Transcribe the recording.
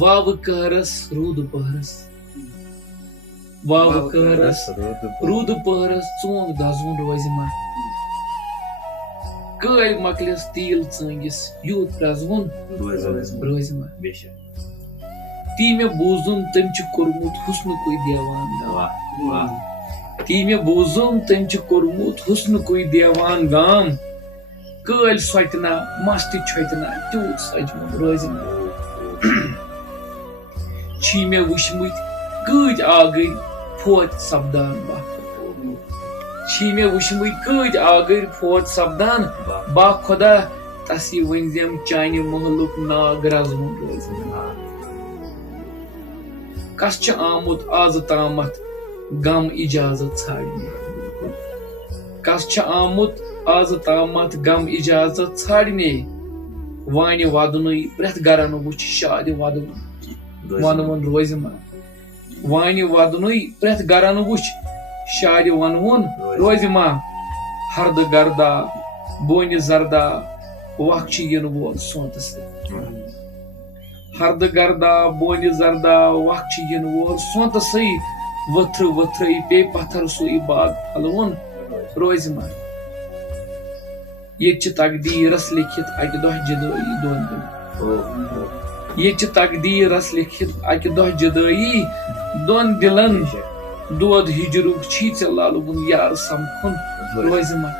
واو کہرس روٗد پہرس واو کہرس روٗد پہرس ژونگ دزوُن روزِ ما کٲلۍ مۄکلٮ۪س تیٖل ژٲنٛگِس یوٗت پرٛزوُن روزِ ما تی مےٚ بوٗزُم تٔمۍ چھُ کوٚرمُت حُسنُکُے دیوان گام تی مےٚ بوٗزُم تٔمۍ چھُ کوٚرمُت حُسنُکُے دیوان گام کٲلۍ سۄتہِ نا مستہِ چھۄتہِ نا تیوٗت سجوُن روزِ ما چھی مےٚ وٕچھمٕتۍ کۭتۍ آگٕرۍ فوت سپدان با چھی مےٚ وٕچھمٕتۍ کۭتۍ آگٕرۍ فوت سپدان با خۄدا تسی ؤنزٮ۪م چانہِ محلُک ناگ رزوُن روزِ ما کس چھُ آمُت آزٕ تامتھ غم اِجازت ژھانڈنہِ کس چھُ آمُت آزٕ تامتھ غم اِجازت ژھانڈنہِ وانہِ ودنُے پرٛٮ۪تھ گرن وٕچھ شادِ ونوُن روزِ ما وانہِ ودنُے پرٛٮ۪تھ گرن وٕچھ شادِ ونوُن روزِ ما ہردٕ گردا بونہِ زردا وق چھُ یِنہٕ وول سونتس ہردٕ گردا بونہِ زردا وق چھُ یِنہٕ وول سونتسٕے ؤتھرٕ ؤتھرٕے پیٚیہِ پتھر سُے باغ پھلوُن روزِ ما ییٚتہِ چھِ تقدیٖرس لیکھِتھ اکہِ دۄہ جُدٲیی دۄن دِلن ییٚتہِ چھِ تقدیٖرس لیکھِتھ اکہِ دۄہ جُدٲیی دۄن دِلن دود ہِجرُک چھی ژےٚ لالوُن یارٕ سمکھُن روزِ ما